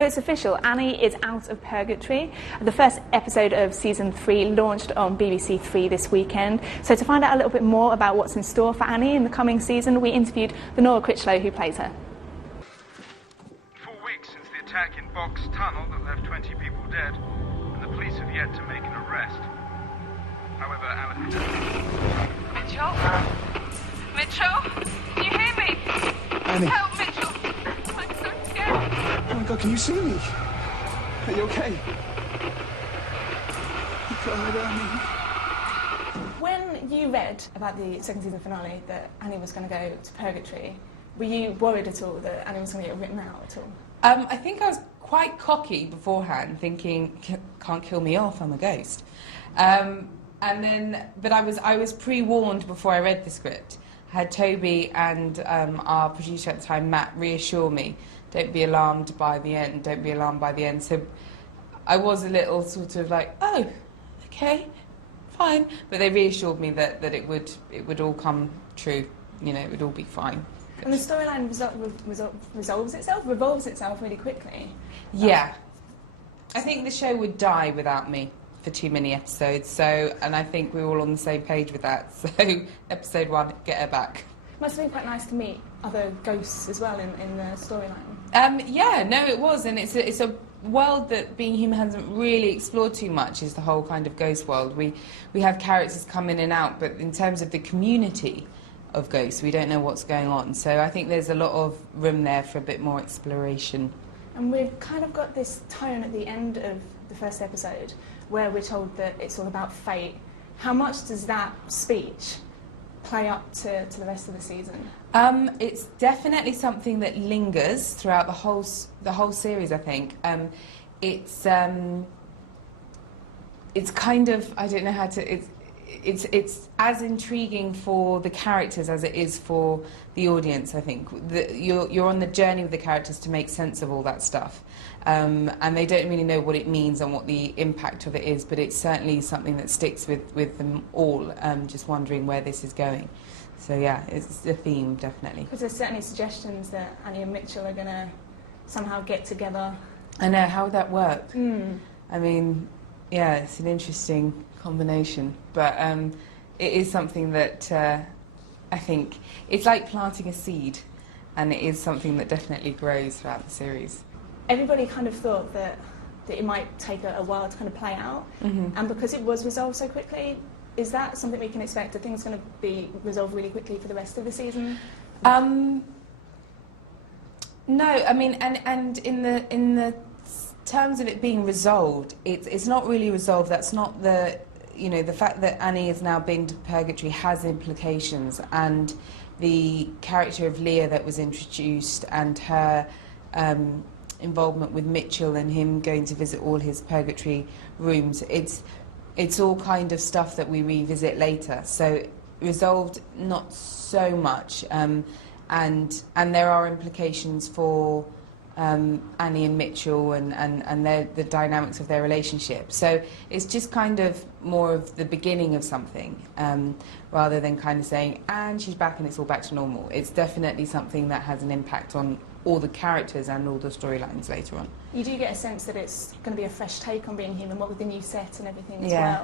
It's official, Annie is out of purgatory. The first episode of season 3 launched on BBC 3 this weekend. So to find out a little bit more about what's in store for Annie in the coming season, we interviewed Lenora Crichlow, who plays her. 4 weeks since the attack in Box Tunnel that left 20 people dead, and the police have yet to make an arrest. However, Alice... Mitchell? Mitchell? Can you hear me? Annie. Help, Mitchell! I'm so scared. Oh my God, can you see me? Are you okay? When you read about the second season finale that Annie was going to go to purgatory, were you worried at all that Annie was going to get written out at all? I think I was quite cocky beforehand, thinking, can't kill me off, I'm a ghost. But I was pre-warned before I read the script. I had Toby and our producer at the time, Matt, reassure me, don't be alarmed by the end, don't be alarmed by the end. So I was a little sort of like, oh, okay, fine. But they reassured me that it would all come true, you know, it would all be fine. And the storyline revolves itself really quickly. Yeah. I think the show would die without me for too many episodes, and I think we're all on the same page with that. So, episode 1, get her back. Must have been quite nice to meet other ghosts as well in the storyline. Yeah, no, it was, and it's a world that Being Human hasn't really explored too much, is the whole kind of ghost world. We have characters come in and out, but in terms of the community of ghosts, we don't know what's going on. So I think there's a lot of room there for a bit more exploration. And we've kind of got this tone at the end of the first episode where we're told that it's all about fate. How much does that speech play up to the rest of the season? It's definitely something that lingers throughout the whole series, I think. It's kind of, I don't know how to... It's as intriguing for the characters as it is for the audience, I think. You're on the journey with the characters to make sense of all that stuff. And they don't really know what it means and what the impact of it is, but it's certainly something that sticks with them all, just wondering where this is going. So yeah, it's a theme, definitely. Because there's certainly suggestions that Annie and Mitchell are going to somehow get together. I know, how would that work? Mm. I mean, yeah, it's an interesting combination, but it is something that I think it's like planting a seed, and it is something that definitely grows throughout the series. Everybody kind of thought that it might take a while to kind of play out, and because it was resolved so quickly, is that something we can expect? Are things going to be resolved really quickly for the rest of the season? No, I mean, and in the terms of it being resolved, it's not really resolved. That's not the, you know, the fact that Annie is now being to purgatory has implications, and the character of Leah that was introduced and her involvement with Mitchell and him going to visit all his purgatory rooms, it's all kind of stuff that we revisit later. So resolved, not so much, and there are implications for Annie and Mitchell and the dynamics of their relationship. So it's just kind of more of the beginning of something, rather than kind of saying, and she's back and it's all back to normal. It's definitely something that has an impact on all the characters and all the storylines later on. You do get a sense that it's going to be a fresh take on Being Human, what with the new set and everything as Yeah.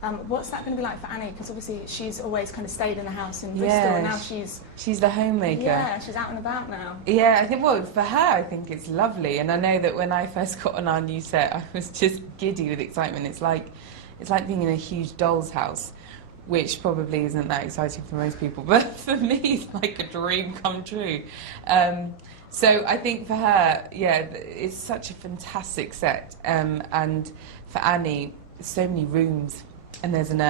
well. What's that going to be like for Annie? Because obviously she's always kind of stayed in the house in Bristol, and now she's the homemaker. Yeah, she's out and about now. Yeah, I think, well, for her, I think it's lovely. And I know that when I first got on our new set, I was just giddy with excitement. It's like being in a huge doll's house, which probably isn't that exciting for most people, but for me, it's like a dream come true. So I think for her, yeah, it's such a fantastic set. And for Annie, so many rooms, and there's an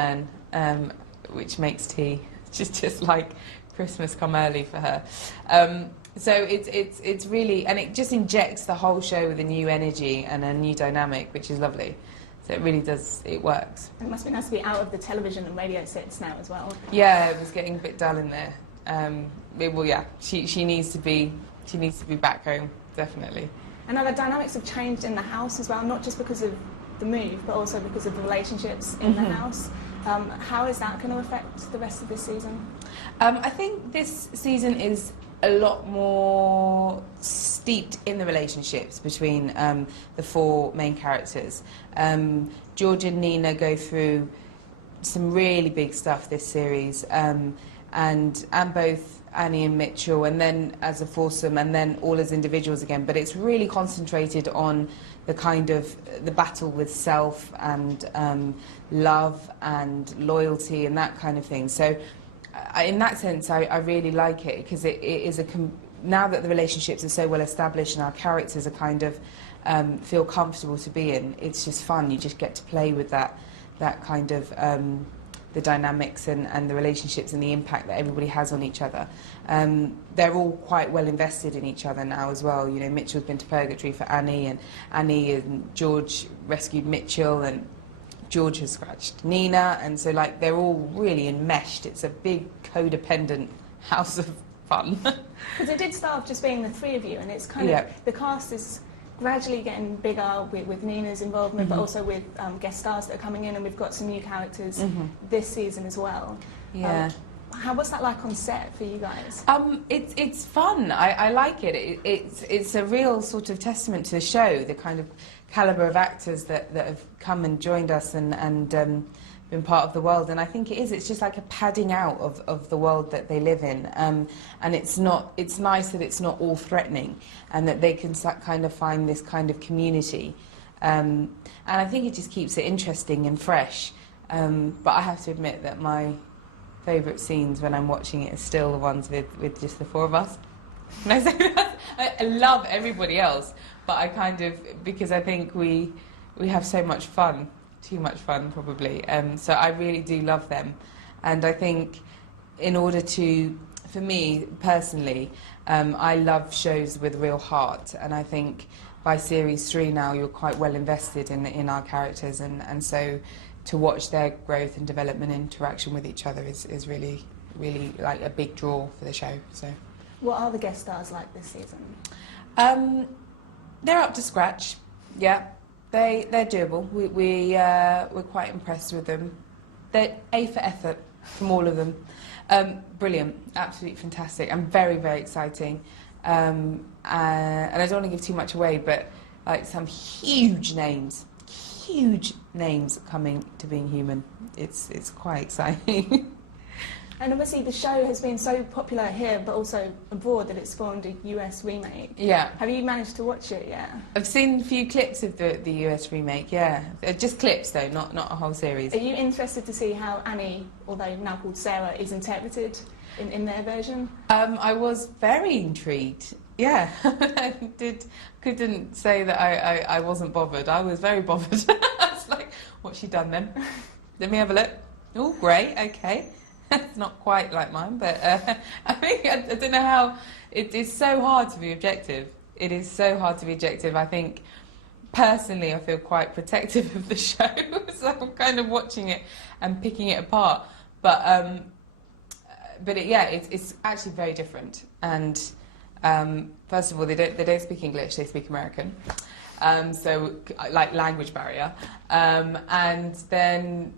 urn, which makes tea. It's just like Christmas come early for her. So it's really, and it just injects the whole show with a new energy and a new dynamic, which is lovely. So it really does, it works. It must be nice to be out of the television and radio sets now as well. Yeah, it was getting a bit dull in there. Well, yeah, she needs to be back home, definitely. And now the dynamics have changed in the house as well, not just because of the move, but also because of the relationships in the house. How is that going to affect the rest of this season? I think this season is a lot more steeped in the relationships between the four main characters. George and Nina go through some really big stuff this series, and both Annie and Mitchell, and then as a foursome, and then all as individuals again. But it's really concentrated on the kind of the battle with self and love and loyalty and that kind of thing. So in that sense, I really like it, because it is now that the relationships are so well established and our characters are kind of feel comfortable to be in, it's just fun. You just get to play with that kind of the dynamics and the relationships and the impact that everybody has on each other. They're all quite well invested in each other now as well. You know, Mitchell's been to purgatory for Annie, and Annie and George rescued Mitchell, and George has scratched Nina, and so like they're all really enmeshed. It's a big codependent house of fun. Because it did start off just being the three of you, and it's kind of, the cast is gradually getting bigger with Nina's involvement, but also with guest stars that are coming in, and we've got some new characters this season as well. Yeah. What's that like on set for you guys? It's fun. I like it. It's a real sort of testament to the show, the kind of calibre of actors that have come and joined us and been part of the world. And I think it is. It's just like a padding out of the world that they live in. And it's nice that it's not all threatening, and that they can kind of find this kind of community. And I think it just keeps it interesting and fresh. But I have to admit that my favourite scenes when I'm watching it are still the ones with just the four of us. And I say that, I love everybody else, but I kind of, because I think we have so much fun, too much fun probably, so I really do love them. And I think in order to, for me personally, I love shows with real heart, and I think by series 3 now you're quite well invested in our characters, and so to watch their growth and development and interaction with each other is really, really like a big draw for the show. So, what are the guest stars like this season? They're up to scratch. Yeah, they're doable. We're quite impressed with them. They're A for effort from all of them. Brilliant, absolutely fantastic, and very, very exciting. And I don't want to give too much away, but like some huge names coming to being human. It's quite exciting. And obviously the show has been so popular here, but also abroad, that it's spawned a US remake. Yeah. Have you managed to watch it yet? I've seen a few clips of the US remake, yeah. Just clips though, not a whole series. Are you interested to see how Annie, although now called Sarah, is interpreted in their version? I was very intrigued. Yeah, I couldn't say that I wasn't bothered. I was very bothered. I was like, what's she done then? Let me have a look. Oh, great, okay. It's not quite like mine, but I think, I don't know how, it is so hard to be objective. It is so hard to be objective. I think, personally, I feel quite protective of the show, so I'm kind of watching it and picking it apart. But it's actually very different. And first of all, they don't speak English; they speak American. So like language barrier, and then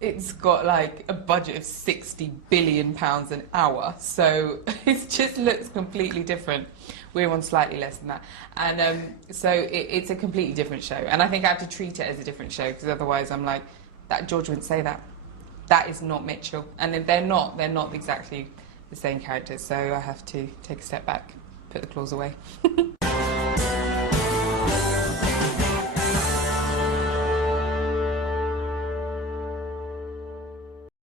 it's got like a budget of £60 billion an hour. So it just looks completely different. We're on slightly less than that, and so it's a completely different show. And I think I have to treat it as a different show, because otherwise I'm like, that George wouldn't say that. That is not Mitchell, and they're not exactly the same characters. So I have to take a step back, put the claws away.